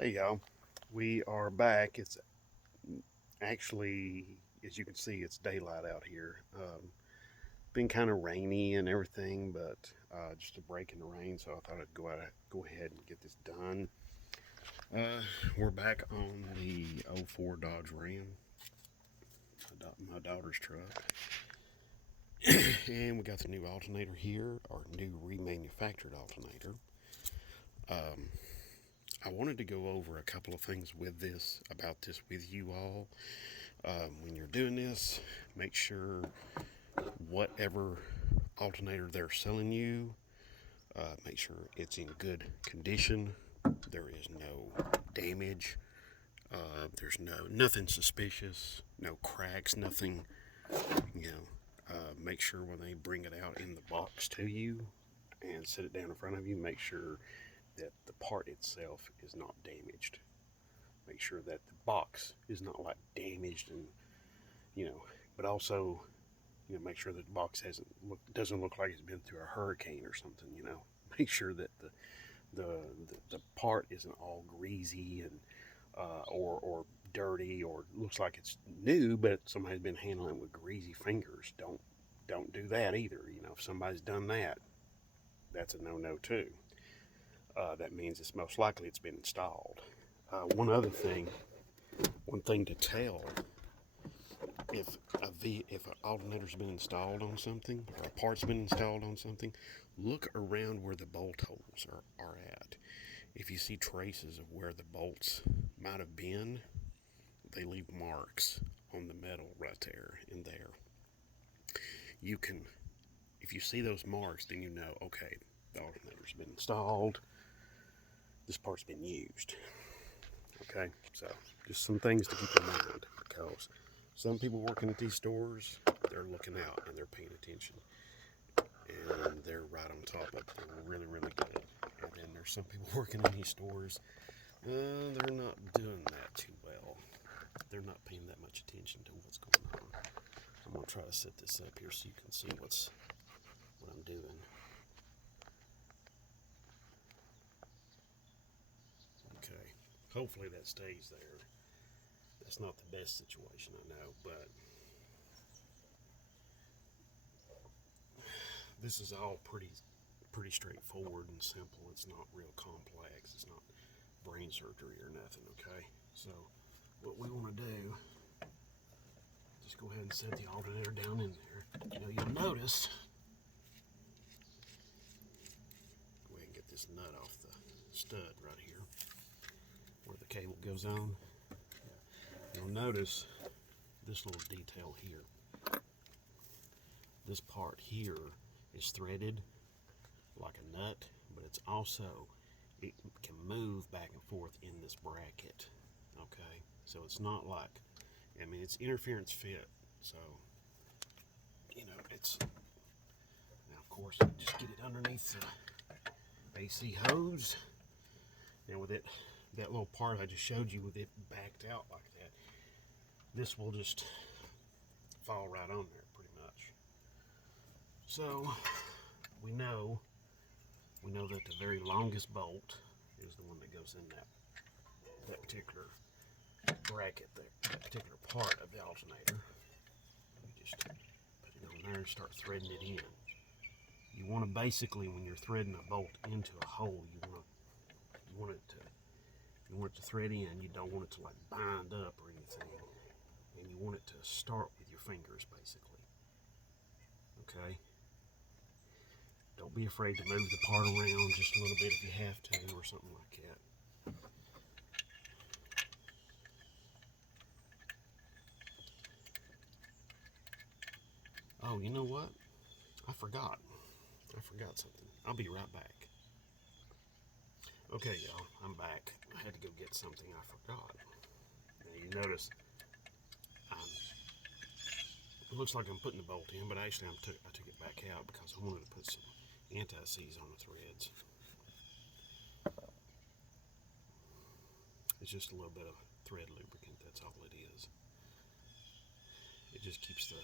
Hey y'all, we are back. It's actually, as you can see, it's daylight out here. Been kind of rainy and everything, but just a break in the rain, so I thought I'd go ahead and get this done. We're back on the '04 Dodge Ram, my daughter's truck, and we got the new alternator here, our new remanufactured alternator. Um, I wanted to go over a couple of things about this with you all. When you're doing this, make sure whatever alternator they're selling you, make sure it's in good condition. There is no damage. There's nothing suspicious, no cracks, nothing. You know, make sure when they bring it out in the box to you and set it down in front of you, make sure that the part itself is not damaged. Make sure that the box is not like damaged and you know, but also make sure that the box doesn't look like it's been through a hurricane or something. Make sure that the part isn't all greasy and or dirty or looks like it's new, but somebody's been handling it with greasy fingers. Don't do that either. If somebody's done that, that's a no too. That means it's most likely it's been installed. One thing to tell if an alternator's been installed on something or a part's been installed on something, look around where the bolt holes are at. If you see traces of where the bolts might have been, they leave marks on the metal right there and there. You can, if you see those marks, then you know, okay, the alternator's been installed, this part's been used. Okay, so just some things to keep in mind because some people working at these stores, they're looking out and they're paying attention and they're right on top of it. They're really, really good. And then there's some people working in these stores, they're not doing that too well. They're not paying that much attention to what's going on. I'm gonna try to set this up here so you can see what I'm doing. Okay, hopefully that stays there. That's not the best situation, I know, but this is all pretty straightforward and simple. It's not real complex. It's not brain surgery or nothing, okay? So what we want to do, just go ahead and set the alternator down in there. You'll notice, go ahead and get this nut off the stud right here where the cable goes on. You'll notice this little detail here. This part here is threaded like a nut, but it can move back and forth in this bracket. Okay, so it's not like, it's interference fit, so it's now of course just get it underneath the AC hose. Now with that little part I just showed you with it backed out like that, this will just fall right on there pretty much. So we know that the very longest bolt is the one that goes in that particular bracket, that particular part of the alternator. You just put it on there and start threading it in. You want to basically, when you're threading a bolt into a hole, you want it to thread in. You don't want it to like bind up or anything, and you want it to start with your fingers basically. Okay. Don't be afraid to move the part around just a little bit if you have to or something like that. Oh, you know what? I forgot something. I'll be right back. Okay, y'all, I'm back. I had to go get something I forgot. Now you notice it looks like I'm putting the bolt in, but actually I took it back out because I wanted to put some anti-seize on the threads. It's just a little bit of thread lubricant, that's all it is. It just keeps the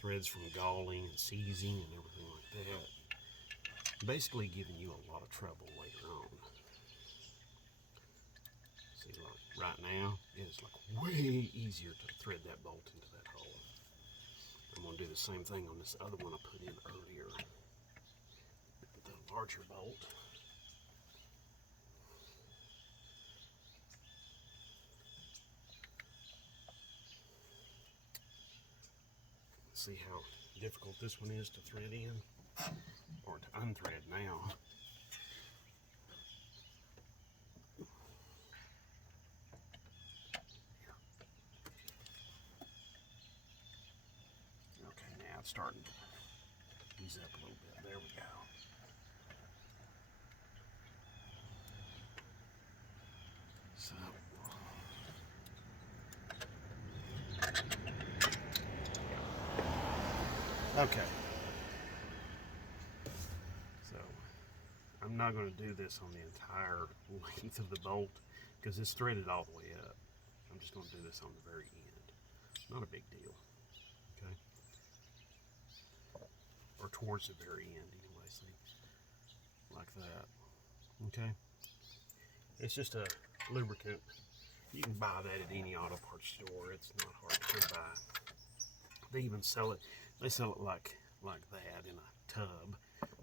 threads from galling and seizing and everything like that. Basically giving you a lot of trouble later on. See, like right now, it is like way easier to thread that bolt into that hole. I'm going to do the same thing on this other one I put in earlier. The larger bolt. See how difficult this one is to thread in, or to unthread now. Okay, now it's starting to ease up a little bit. There we go. So, okay. So, I'm not going to do this on the entire length of the bolt because it's threaded all the way up. I'm just going to do this on the very end. Not a big deal. Okay. Or towards the very end anyway, see? Like that. Okay. It's just a lubricant. You can buy that at any auto parts store. It's not hard to come by. They even sell it. They sell it like that in a tub,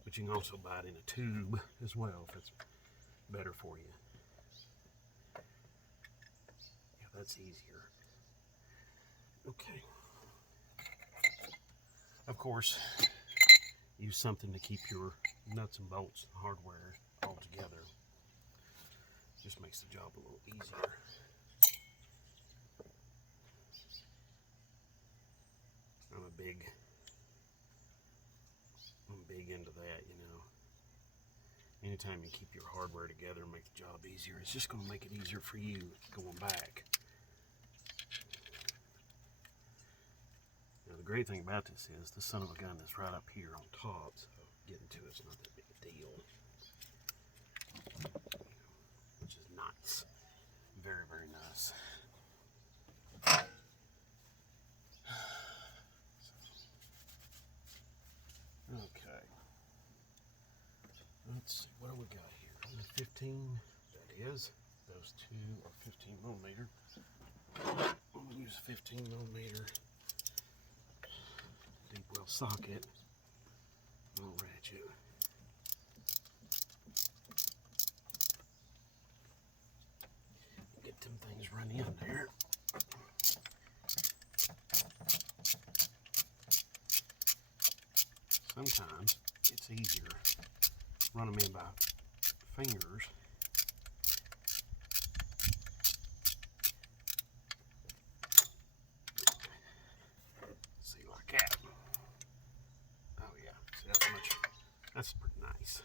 but you can also buy it in a tube as well if it's better for you. Yeah, that's easier. Okay. Of course, use something to keep your nuts and bolts and hardware all together. Just makes the job a little easier. I'm big into that, you know. Anytime you keep your hardware together and make the job easier, it's just going to make it easier for you going back. Now the great thing about this is the son of a gun is right up here on top, so getting to it's not that big a deal. Which is nice. Very, very nice. Okay. Let's see, what do we got here? 15, that is. Those two are 15 millimeter. I'm going to use a 15 millimeter deep well socket. Little ratchet. Get them things run in there. Sometimes it's easier to run them in by fingers. See, like that. Oh yeah, see that's pretty nice.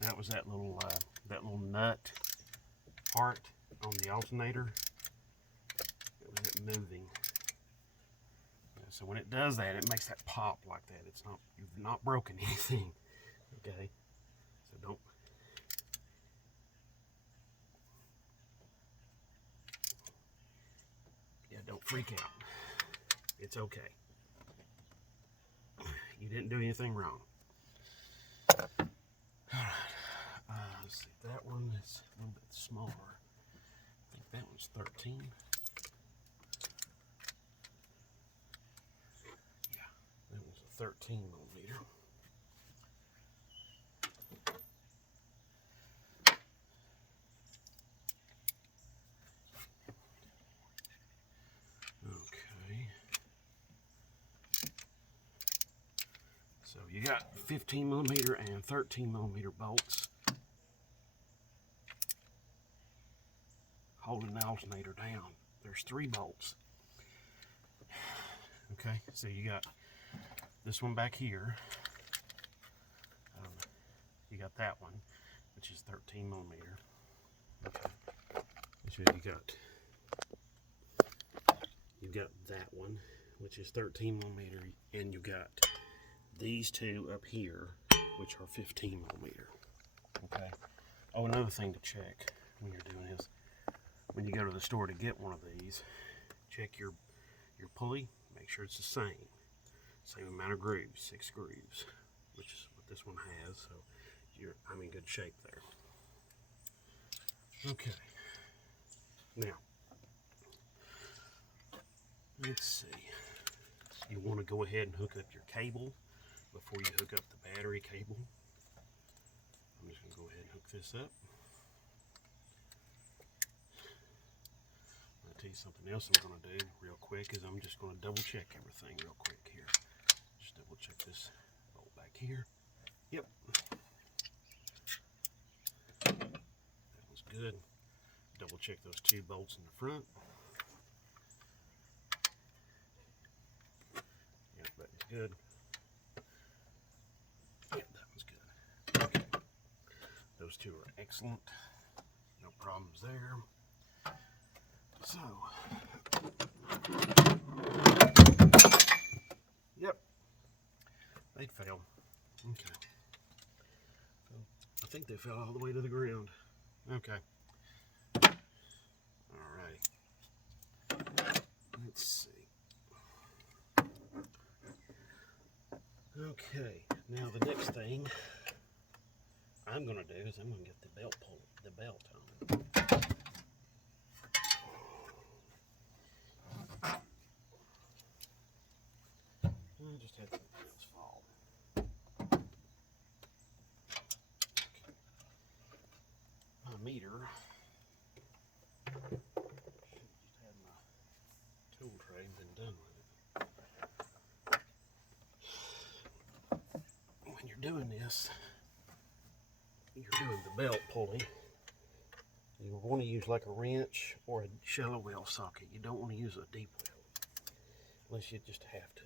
That was that little nut part on the alternator. It was moving. So when it does that, it makes that pop like that. It's not, you've not broken anything. Okay, so don't freak out. It's okay. You didn't do anything wrong. Let's see, that one is a little bit smaller. I think that one's 13. Yeah, that one's a 13 millimeter. Okay. So you got 15 millimeter and 13 millimeter bolts holding the alternator down. There's 3 bolts. Okay, so you got this one back here. You got that one, which is 13 millimeter. Okay, so you've got that one, which is 13 millimeter, and you got these two up here, which are 15 millimeter. Okay. Oh, another thing to check when you're doing this, when you go to the store to get one of these, check your pulley, make sure it's the same amount of grooves, 6 grooves, which is what this one has, so I'm in good shape there. Okay, now, let's see, you want to go ahead and hook up your cable before you hook up the battery cable. I'm just going to go ahead and hook this up. I'll tell you something else I'm going to do real quick is I'm just going to double check everything real quick here. Just double check this bolt back here. Yep. That was good. Double check those 2 bolts in the front. Yep, that was good. Yep, that was good. Okay. Those 2 are excellent. No problems there. So, yep, they'd fail. Okay. I think they fell all the way to the ground. Okay. Alright. Let's see. Okay, now the next thing I'm going to do is I'm going to get the belt on. I just had something else fall. Okay. My meter. Should have just had my tool tray and been done with it. When you're doing this, you're doing the belt pulley. You want to use like a wrench or a shallow well socket. You don't want to use a deep well, unless you just have to.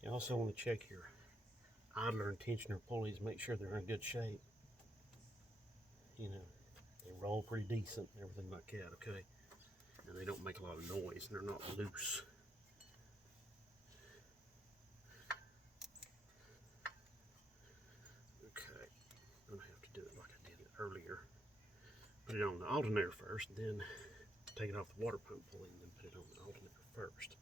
You also want to check your idler and tensioner pulleys, make sure they're in good shape. You know, they roll pretty decent and everything like that, okay? And they don't make a lot of noise and they're not loose. Okay, I'm gonna have to do it like I did it earlier. Put it on the alternator first, then take it off the water pump pulley and then put it on the alternator first.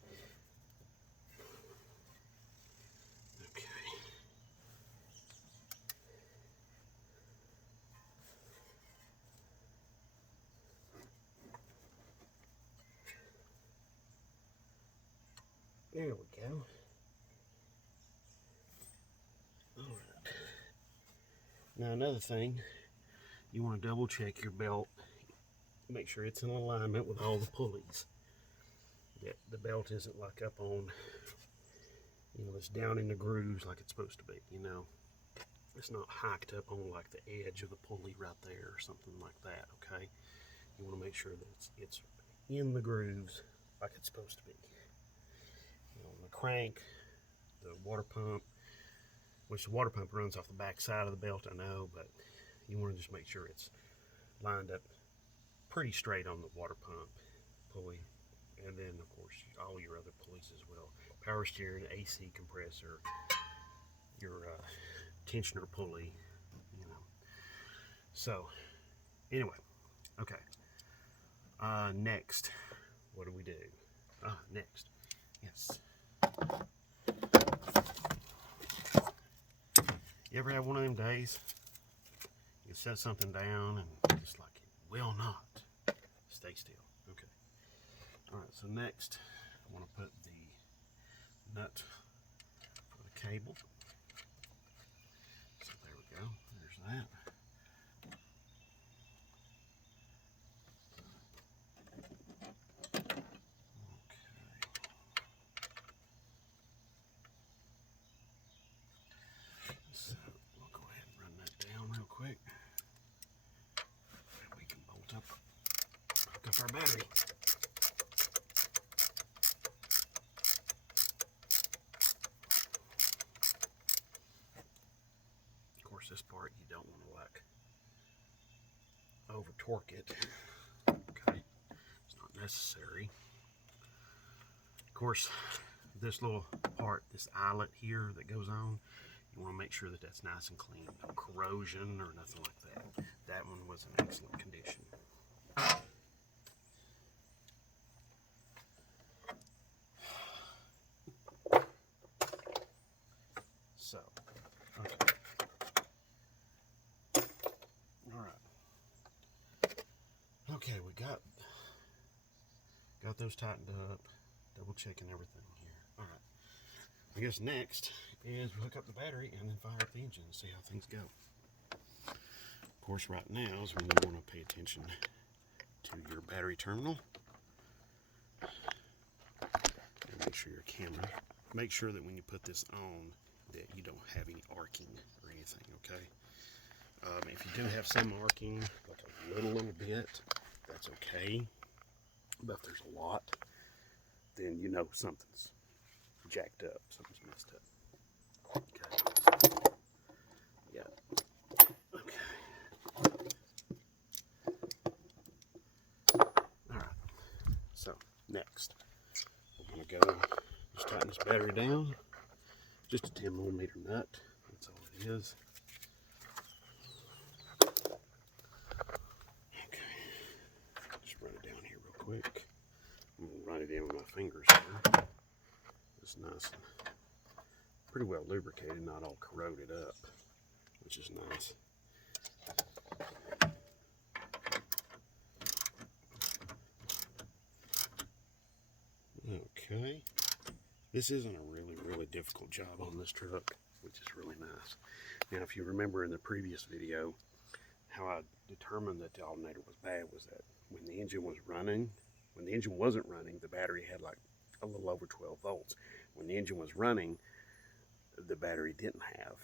There we go. Alright. Now another thing, you want to double check your belt. Make sure it's in alignment with all the pulleys. That the belt isn't like up on, you know, it's down in the grooves like it's supposed to be, you know. It's not hiked up on like the edge of the pulley right there or something like that, okay? You want to make sure that it's in the grooves like it's supposed to be. You know, the crank, the water pump, which the water pump runs off the back side of the belt, I know, but you want to just make sure it's lined up pretty straight on the water pump pulley, and then of course all your other pulleys as well. Power steering, AC compressor, your tensioner pulley, you know. So anyway, okay. Next, what do we do? Next, yes. You ever have one of them days you set something down and just like it will not stay still? Okay. All right. So next, I want to put the nut for the cable. So there we go. There's that. So we'll go ahead and run that down real quick. And we can hook up our battery. this part, you don't want to like over torque it. Okay, it's not necessary. Of course, this little part, this eyelet here that goes on, you want to make sure that that's nice and clean, no corrosion or nothing like that. That one was in excellent condition. So, okay. All right. Okay, we got those tightened up. Double checking everything here. All right. I guess next is we hook up the battery and then fire up the engine and see how things go. Of course, right now is when you want to pay attention to your battery terminal. And make sure your camera. Make sure that when you put this on, that you don't have any arcing or anything. Okay. If you do have some arcing, like a little bit, that's okay. But if there's a lot, then you know something's jacked up, something's messed up. Okay. Yeah. Okay. All right. So next, we're gonna go just tighten this battery down. Just a 10mm nut. That's all it is. Quick. I'm going to run it in with my fingers here. It's nice and pretty well lubricated, not all corroded up, which is nice. Okay. This isn't a really difficult job on this truck, which is really nice. Now, if you remember in the previous video, how I determined that the alternator was bad was that when the engine was running, when the engine wasn't running, the battery had like a little over 12 volts. When the engine was running, the battery didn't have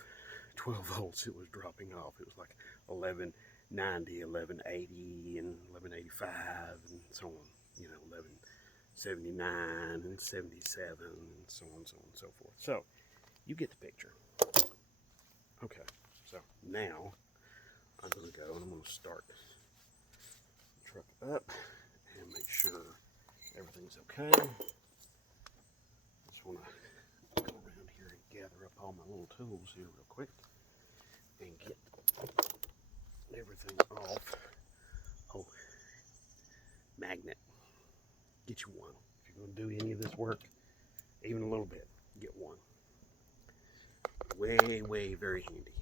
12 volts. It was dropping off. It was like 1190, 1180, and 1185, and so on. You know, 1179 and 77, and so on and so forth. So, you get the picture. Okay, so now I'm going to go and I'm going to start the truck up and make sure everything's okay. Just want to go around here and gather up all my little tools here real quick and get everything off. Oh, magnet. Get you one. If you're going to do any of this work, even a little bit, get one. Way, very handy.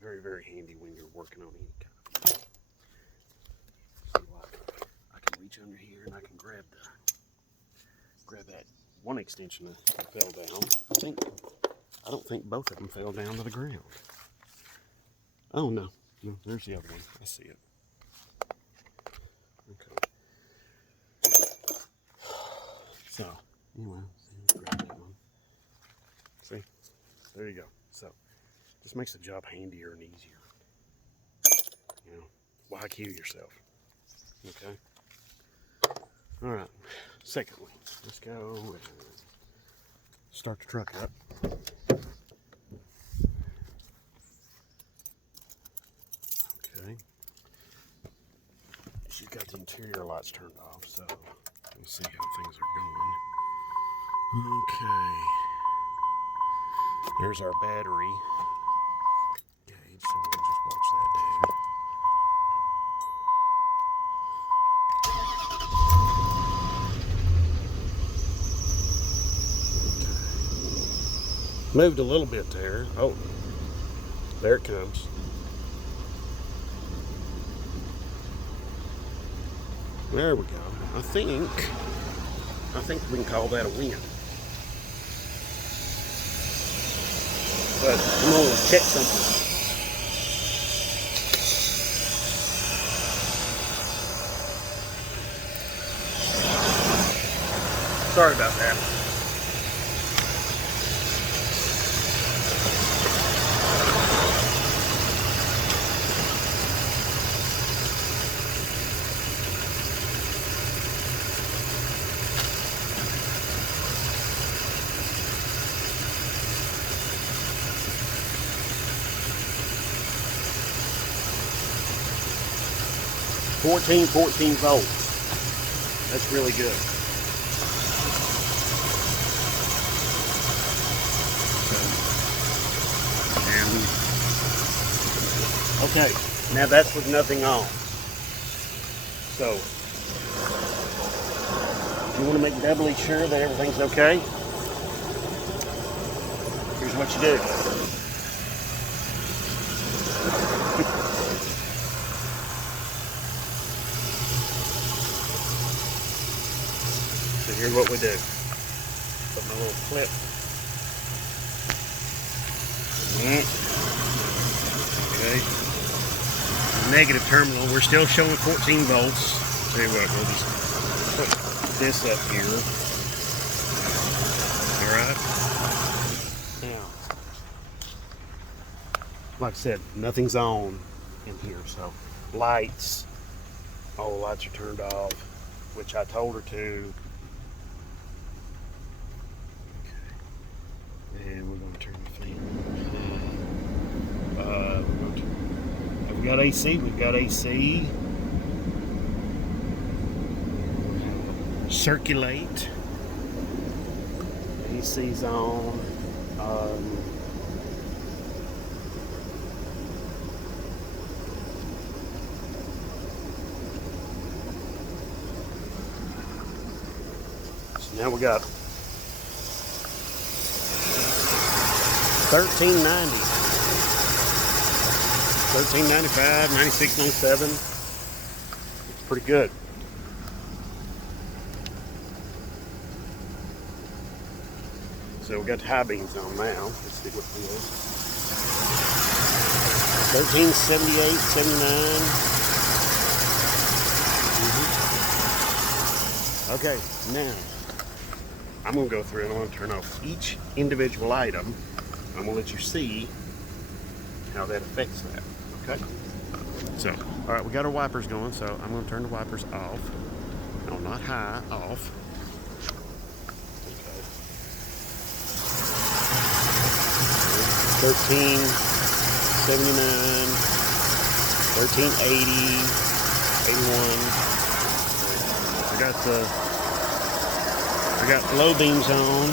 Very handy when you're working on any kind. See, like, I can reach under here and I can grab that one extension that fell down. I don't think both of them fell down to the ground. Oh no, there's the other one. I see it. Okay. So anyway, grab that one. See, there you go. So. This makes the job handier and easier. You know, why kill yourself? Okay? Alright, secondly, let's go and start the truck up. Okay. She's got the interior lights turned off, so we'll see how things are going. Okay. There's our battery. So we'll just watch that, Dave. Okay. Moved a little bit there. Oh, there it comes. There we go. I think we can call that a win. But I'm going to check something. Sorry about that. 14 volts. That's really good. Okay, now that's with nothing on. So, you want to make doubly sure that everything's okay? Here's what you do. So here's what we do. Put my little clip. Okay. Negative terminal. We're still showing 14 volts. Tell you what, we'll just put this up here. Alright. Now, like I said, nothing's on in here, so lights, all the lights are turned off, which I told her to. Okay. And we're going to turn the fan on. We've got AC, we've got AC. Circulate. AC's on. So now we got 1390. 1395, 9607. It's pretty good. So we got the high beams on now. Let's see what it is. 1378, 79. Okay, now I'm gonna go through and I'm gonna turn off each individual item. I'm gonna let you see how that affects that. Okay. So, all right, we got our wipers going. So I'm gonna turn the wipers off. No, not high. Off. 1379, 1380, 81. I got the low beams on.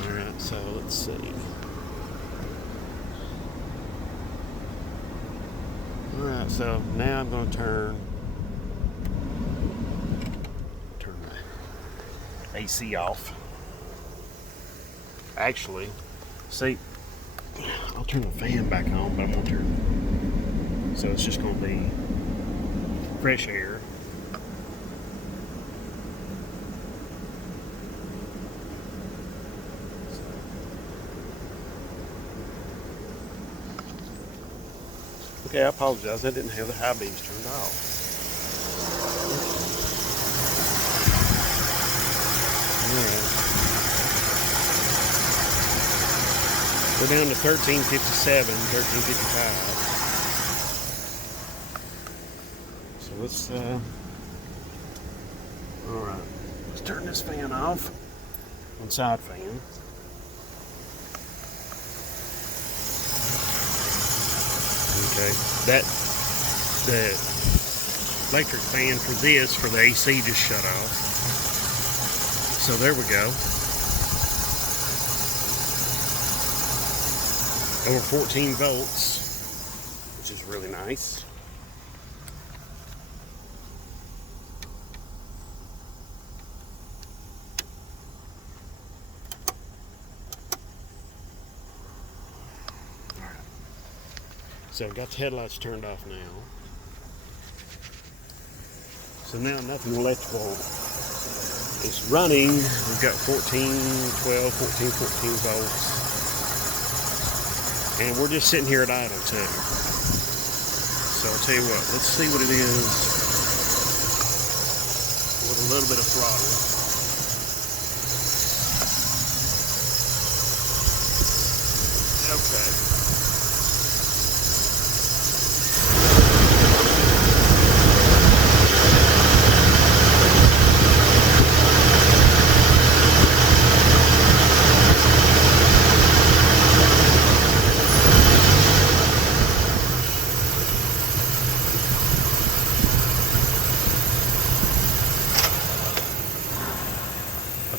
All right, so let's see. All right, so now I'm going to turn the AC off. Actually, see, I'll turn the fan back on, but I'm going to turn, so it's just going to be fresh air. Okay, I apologize. I didn't have the high beams turned off. Alright. We're down to 1357, 1355. So let's, alright. Let's turn this fan off. One side fan. Okay, the electric fan for this, for the AC, just shut off. So there we go. Over 14 volts, which is really nice. So I've got the headlights turned off now. So now nothing electrical is running. We've got 14, 12, 14, 14 volts. And we're just sitting here at idle too. So I'll tell you what, let's see what it is with a little bit of throttle. Okay.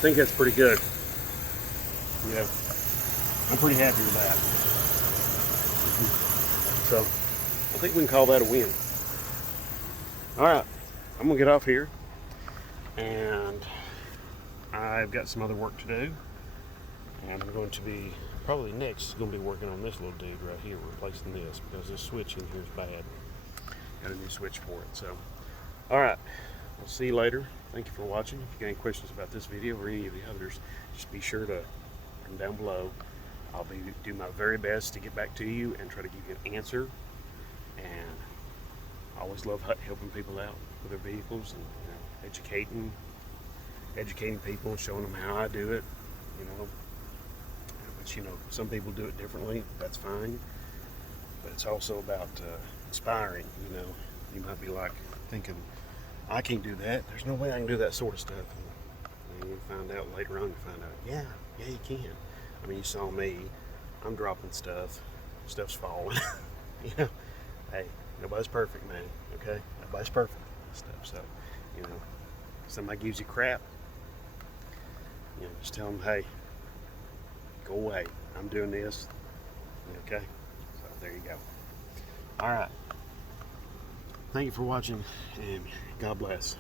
think that's pretty good. Yeah, I'm pretty happy with that. So I think we can call that a win. All right, I'm gonna get off here, and I've got some other work to do. And I'm going to be, probably next, going to be working on this little dude right here, replacing this, because this switch in here is bad. Got a new switch for it. So, all right, we'll see you later. Thank you for watching. If you got any questions about this video or any of the others, just be sure to put them down below. I'll do my very best to get back to you and try to give you an answer. And I always love helping people out with their vehicles and educating people, showing them how I do it. But some people do it differently. That's fine. But it's also about inspiring. You might be like thinking, I can't do that. There's no way I can do that sort of stuff. And you find out later on. You find out, yeah, you can. I mean, you saw me. I'm dropping stuff. Stuff's falling. Hey, nobody's perfect, man. Okay, nobody's perfect. Stuff. So, somebody gives you crap. Just tell them, hey, go away. I'm doing this. Okay? So there you go. All right. Thank you for watching, and God bless.